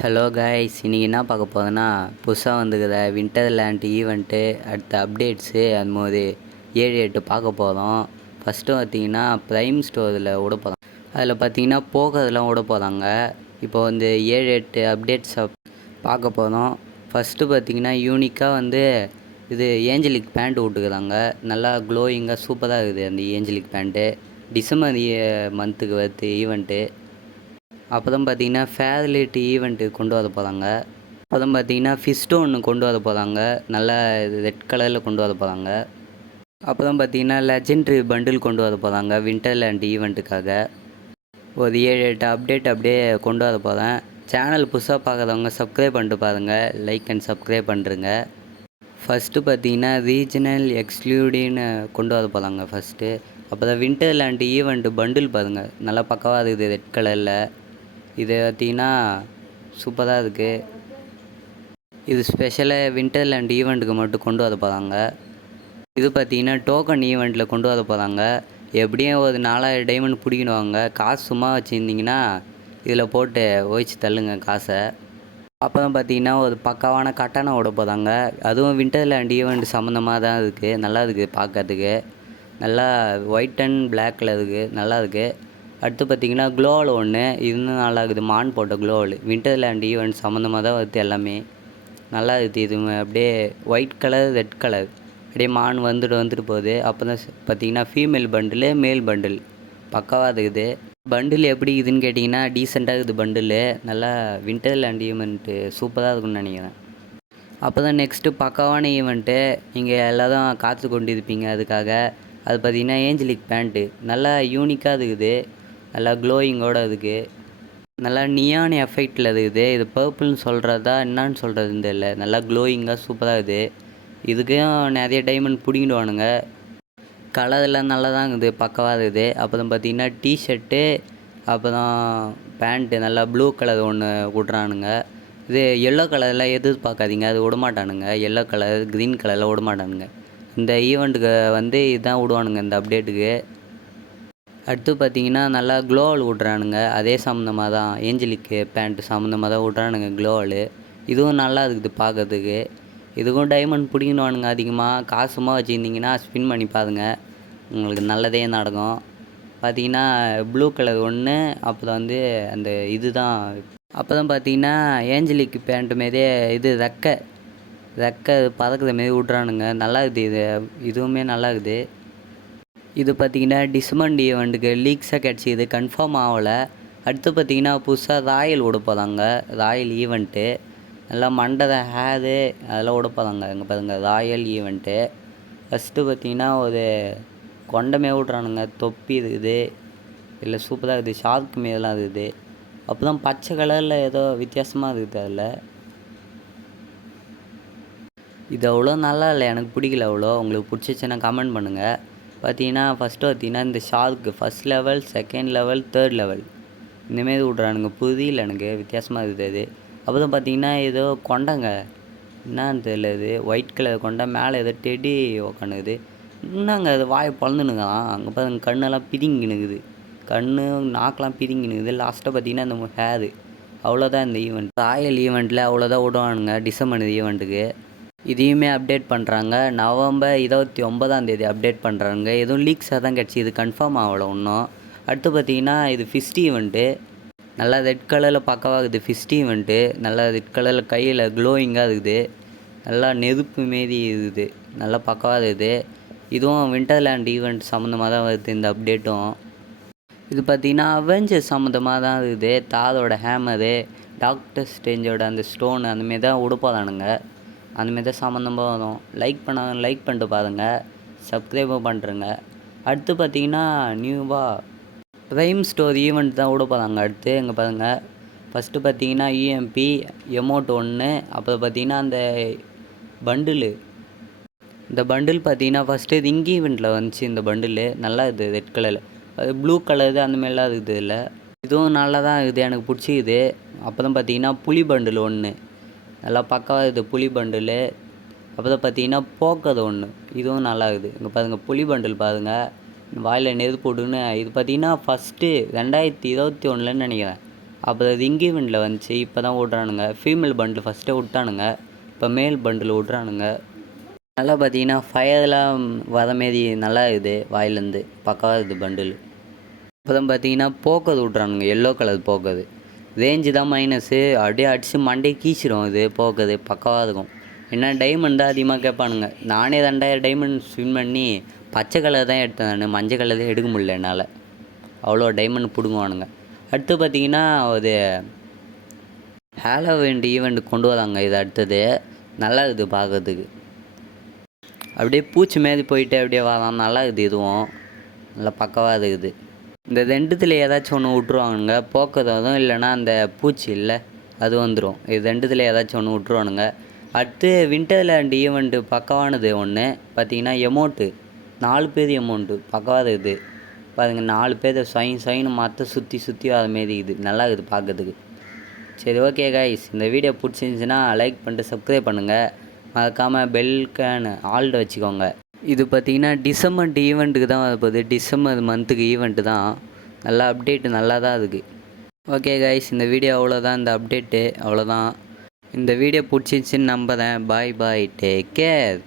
Hello guys, இன்றைக்கி என்ன பார்க்க போகுதுன்னா புதுசாக வந்துக்குத விண்டர்லேண்ட் ஈவெண்ட்டு, அடுத்த அப்டேட்ஸு அது போது 7-8 பார்க்க போதும். ஃபஸ்ட்டு பார்த்திங்கன்னா ப்ரைம் ஸ்டோரில் விட போதும். அதில் பார்த்திங்கன்னா போகிறதுலாம் விட போதாங்க. இப்போ வந்து 7-8 அப்டேட்ஸை பார்க்க போதும். ஃபஸ்ட்டு பார்த்திங்கன்னா யூனிக்காக வந்து இது ஏஞ்சலிக் பேண்ட் விட்டுக்குறாங்க. நல்லா க்ளோயிங்காக சூப்பராக இருக்குது அந்த ஏஞ்சலிக் பேண்ட்டு. டிசம்பர் மந்த்துக்கு வருது ஈவெண்ட்டு. அப்புறம் பார்த்திங்கன்னா ஃபேர்லிட் ஈவெண்ட்டு கொண்டு வர போகிறாங்க. அப்புறம் பார்த்திங்கன்னா ஃபிஸ்ட்டு ஒன்று கொண்டு வர போகிறாங்க. நல்லா ரெட் கலரில் கொண்டு வர போகிறாங்க. அப்புறம் பார்த்திங்கன்னா லெஜெண்ட்ரி பண்டில் கொண்டு வர போகிறாங்க விண்டர்லேண்ட் ஈவெண்ட்டுக்காக. ஒரு 7-8 அப்டேட் அப்படியே கொண்டு வர போகிறேன். சேனல் புதுசாக பார்க்குறவங்க சப்ஸ்கிரைப் பண்ணிட்டு பாருங்கள். லைக் அண்ட் சப்ஸ்கிரைப் பண்ணுறேங்க. ஃபஸ்ட்டு பார்த்திங்கன்னா ரீஜனல் எக்ஸ்க்ளூடின்னு கொண்டு வர போகிறாங்க ஃபஸ்ட்டு. அப்புறம் விண்டர்லேண்ட் ஈவெண்ட்டு பண்டில் பாருங்கள், நல்லா பக்கவாக இருக்குது ரெட் கலரில். இது பார்த்திங்கன்னா சூப்பராக இருக்குது. இது ஸ்பெஷலாக விண்டர்லேண்ட் ஈவெண்ட்டுக்கு மட்டும் கொண்டு வர போகிறாங்க. இது பார்த்திங்கன்னா டோக்கன் ஈவெண்ட்டில் கொண்டு வர போகிறாங்க. எப்படியும் ஒரு 4000 டைமண்ட் பிடிக்கணுவாங்க. காசு சும்மா வச்சுருந்திங்கன்னா இதில் போட்டு ஒழிச்சு தள்ளுங்க காசை. அப்புறம் பார்த்திங்கன்னா ஒரு பக்காவான கட்டணை விட போகிறாங்க. அதுவும் விண்டர்லேண்ட் ஈவெண்ட் சம்மந்தமாக தான் இருக்குது. நல்லா இருக்குது பார்க்கறதுக்கு. நல்லா ஒயிட் அண்ட் பிளாக்கில் இருக்குது, நல்லா இருக்குது. அடுத்து பார்த்திங்கன்னா க்ளோவல் ஒன்று இன்னும் நல்லா இருக்குது. மான் போட்ட க்ளோவல் விண்டர்லேண்ட் ஈவெண்ட் சம்மந்தமாக தான் வருது எல்லாமே. நல்லா இருக்குது. இது அப்படியே ஒயிட் கலர் ரெட் கலர் அப்படியே மான் வந்துட்டு போகுது. அப்போ தான் பார்த்திங்கன்னா ஃபீமேல் பண்டில் மேல் பண்டில் பக்காவாக இருக்குது. பண்டில் எப்படி இதுன்னு கேட்டிங்கன்னா டீசெண்டாக இருக்குது பண்டில். நல்லா விண்டர்லேண்ட் ஈவெண்ட்டு சூப்பராக இருக்குன்னு நினைக்கிறேன். அப்போ தான் நெக்ஸ்ட்டு பக்காவான ஈவெண்ட்டு நீங்கள் எல்லோரும் காத்து கொண்டு இருப்பீங்க. அதுக்காக அது பார்த்திங்கன்னா ஏஞ்சலிக் பேண்ட்டு நல்லா யூனிக்காக இருக்குது. நல்லா க்ளோயிங்கோடு இருக்குது. நல்லா நியான் எஃபெக்டில் இருக்குது. இது பர்பிள்னு சொல்கிறதா என்னான்னு சொல்கிறதுன்னு தெரியல. நல்லா க்ளோயிங்காக சூப்பராக இருக்குது. இதுக்கும் நிறைய டைமண்ட் பிடிங்கிடுவானுங்க. கலர்லாம் நல்லா தான் இருக்குது, பக்கவாக இருக்குது. அப்புறம் பார்த்திங்கன்னா டிஷர்ட்டு அப்புறம் பேண்ட்டு நல்லா ப்ளூ கலர் ஒன்று விட்றானுங்க. இது எல்லோ கலர்லாம் எதிர்பார்க்காதீங்க, அது விடமாட்டானுங்க. எல்லோ கலர் க்ரீன் கலரில் விடமாட்டானுங்க. இந்த ஈவெண்ட்டுக்கு வந்து இதுதான் விடுவானுங்க இந்த அப்டேட்டுக்கு. அடுத்து பார்த்திங்கன்னா நல்லா க்ளோவல் விட்றானுங்க. அதே சம்மந்தமாக தான் ஏஞ்சலிக்கு பேண்ட்டு சம்மந்தமாக தான் விட்றானுங்க க்ளோவல். இதுவும் நல்லா இருக்குது பார்க்கறதுக்கு. இதுக்கும் டைமண்ட் பிடிக்கணுவானுங்க அதிகமாக. காசுமா வச்சுருந்திங்கன்னா ஸ்பின் பண்ணி பாருங்க, உங்களுக்கு நல்லதே நடக்கும். பார்த்திங்கன்னா ப்ளூ கலர் ஒன்று, அப்புறம் வந்து அந்த இது தான். அப்போ தான் பார்த்திங்கன்னா ஏஞ்சலிக்கு பேண்ட்டு மாரியே இது ரெக்கை பறக்கிற மாரி விட்றானுங்க. நல்லா இருக்குது. இதுவுமே நல்லா இருக்குது. இது பார்த்திங்கன்னா டிஸ்மண்ட் ஈவெண்ட்டுக்கு லீக்ஸாக கிடச்சிது, கன்ஃபார்ம் ஆகலை. அடுத்து பார்த்திங்கன்னா புதுசாக ராயல் விட போகிறாங்க. ராயல் ஈவெண்ட்டு நல்லா மண்டை ஹேரு அதெல்லாம் விட போகிறாங்க. இங்கே பாருங்கள் ராயல் ஈவெண்ட்டு. ஃபஸ்ட்டு பார்த்திங்கன்னா ஒரு கொண்டமே விட்றானுங்க. தொப்பி இருக்குது, இல்லை சூப்பராக இருக்குது. ஷார்க் மாரிலாம் இருக்குது. அப்போ தான் பச்சை கலரில் ஏதோ வித்தியாசமாக இருக்குது. அதில் இது அவ்வளோ நல்லா இல்லை, எனக்கு பிடிக்கல அவ்வளோ. உங்களுக்கு பிடிச்சிச்சின்னா கமெண்ட் பண்ணுங்கள். பார்த்திங்கன்னா ஃபஸ்ட்டு பார்த்திங்கன்னா இந்த shark first level, second level, third level இந்தமாரி விட்றானுங்க. புரியல எனக்கு, வித்தியாசமாக இருக்குது அது. அப்புறம் பார்த்திங்கன்னா ஏதோ கொண்டைங்க, என்னான்னு தெரியல. இது ஒயிட் கலர் கொண்டை, மேலே ஏதோ டெடி உக்காந்துக்குது. என்னங்க அது வாயை பொழந்துனுங்களாம். அங்கே பாருங்க கண்ணெல்லாம் பிரிங்கினுக்குது, கண் நாக்கெலாம் பிரிங்கினுக்குது. லாஸ்ட்டாக பார்த்திங்கன்னா இந்த ஹேரு. அவ்வளோதான் இந்த ஈவெண்ட். ராயல் ஈவெண்ட்டில் அவ்வளோதான் விடுவானுங்க டிசம்பர் ஈவெண்ட்டுக்கு. இதையுமே அப்டேட் பண்ணுறாங்க. நவம்பர் 29 அப்டேட் பண்ணுறாங்க. எதுவும் லீக்ஸாக தான் கிடச்சி, இது கன்ஃபார்ம் ஆகலை இன்னும். அடுத்து பார்த்திங்கன்னா இது ஃபிஸ்ட் ஈவெண்ட்டு. நல்லா ரெட் கலரில் பக்கவாகுது ஃபிஸ்ட் ஈவெண்ட்டு. நல்லா ரெட் கலரில் கையில் க்ளோயிங்காக இருக்குது. நல்லா நெருப்பு மாரி இருக்குது, நல்லா பக்கவாக இருக்குது. இதுவும் விண்டர்லேண்ட் ஈவெண்ட் சம்மந்தமாக தான் வருது இந்த அப்டேட்டும். இது பார்த்திங்கன்னா அவெஞ்சர்ஸ் சம்மந்தமாக தான் இருக்குது. தாரோட ஹேமரு, டாக்டர் ஸ்ட்ரேஞ்சோட அந்த ஸ்டோனு அந்தமாரி தான் விடப்போதானுங்க. அந்தமாரி தான் சம்மந்தமாக வரும். லைக் பண்ணிட்டு பாருங்கள், சப்ஸ்கிரைபும் பண்ணுறேங்க. அடுத்து பார்த்திங்கன்னா நியூவாக ப்ரைம் ஸ்டோர் ஈவெண்ட் தான் விட போகிறாங்க அடுத்து. இங்கே பாருங்கள், ஃபஸ்ட்டு பார்த்திங்கன்னா யூஎம்பி எமௌண்ட் ஒன்று. அப்புறம் பார்த்திங்கன்னா அந்த பண்டிலு, இந்த பண்டில் பார்த்திங்கன்னா ஃபஸ்ட்டு ரிங் ஈவெண்ட்டில் வந்துச்சு. இந்த பண்டிலு நல்லா இருக்குது, ரெட் கலரில். அது ப்ளூ கலரு அந்தமாரிலாம் இருக்குது. இல்லை இதுவும் நல்லா தான் இருக்குது, எனக்கு பிடிச்சிக்குது. அப்புறம் பார்த்திங்கன்னா புலி பண்டில் ஒன்று நல்லா பக்காவாக இது புலி பண்டிலு. அப்புறம் பார்த்திங்கன்னா போக்கது ஒன்று, இதுவும் நல்லா இருக்குது. இங்கே பாருங்கள் புலி பண்டில் பாருங்கள், வாயில் நெருப்பு போட்டுன்னு. இது பார்த்திங்கன்னா ஃபஸ்ட்டு 2021 நினைக்கிறேன் அப்புறம் அது இங்கீவெண்ட்டில் வந்துச்சு. இப்போ தான் விட்றானுங்க. ஃபீமேல் பண்டில் ஃபஸ்ட்டே விட்டானுங்க. இப்போ மேல் பண்டில் விட்றானுங்க. நல்லா பார்த்தீங்கன்னா ஃபயர்லாம் வர மாரி நல்லா இருக்குது. வாயிலேருந்து பக்காவாக இருக்குது பண்டில். இப்போ தான் பார்த்தீங்கன்னா போக்கது விட்றானுங்க. எல்லோ கலர் போக்கது. ரேஞ்சு தான் மைனஸு. அப்படியே அடித்து மண்டையை கீச்சிடும். இது போக்கது பக்காவாக இருக்கும். என்ன டைமண்ட் தான் அதிகமாக கேட்பானுங்க. நானே 2000 டைமண்ட் ஸ்வின் பண்ணி பச்சை கலர் தான் எடுத்தேன். நான் மஞ்சள் கலர் தான் எடுக்க முடியல என்னால். அவ்வளோ டைமண்ட் பிடுங்குவானுங்க. அடுத்து பார்த்தீங்கன்னா ஒரு ஹாலோவின் ஈவெண்ட் கொண்டு வராங்க. இது அடுத்தது நல்லா இருக்குது பார்க்கறதுக்கு. அப்படியே பூச்சி மாரி போயிட்டு அப்படியே வரான். நல்லா இருக்குது. இதுவும் நல்லா பக்காவாக இருக்குது. இந்த ரெண்டுத்தில் ஏதாச்சும் ஒன்று விட்ருவானுங்க. போக்குறதும் இல்லைன்னா அந்த பூச்சி இல்லை அது வந்துடும். இது ரெண்டுத்தில் ஏதாச்சும் ஒன்று விட்ருவானுங்க. அடுத்து விண்டர்லேண்ட் ஈவெண்ட்டு பக்கவானது ஒன்று பார்த்தீங்கன்னா எமௌண்ட்டு 4 பேர் எமௌண்ட்டு பக்கவாக இருக்குது. பாருங்க 4 பேர் சொயின்னு மற்ற சுற்றி அதுமாரி இது நல்லா இருக்குது பார்க்கறதுக்கு. சரி ஓகே கைஸ், இந்த வீடியோ பிடிச்சிருந்துச்சின்னா லைக் பண்ணிட்டு சப்ஸ்கிரைப் பண்ணுங்கள். மறக்காமல் பெல்கான் ஆல்ட வச்சுக்கோங்க. இது பார்த்திங்கன்னா டிசம்பர் ஈவெண்ட்டுக்கு தான் வரப்போகுது. டிசம்பர் மந்த்துக்கு ஈவெண்ட்டு தான். நல்லா அப்டேட்டு நல்லா தான் இருக்குது. ஓகே கைஸ், இந்த வீடியோ அவ்வளோதான். இந்த அப்டேட்டு அவ்வளோதான். இந்த வீடியோ பிடிச்சிருந்துச்சின்னு நம்புகிறேன். Bye take care.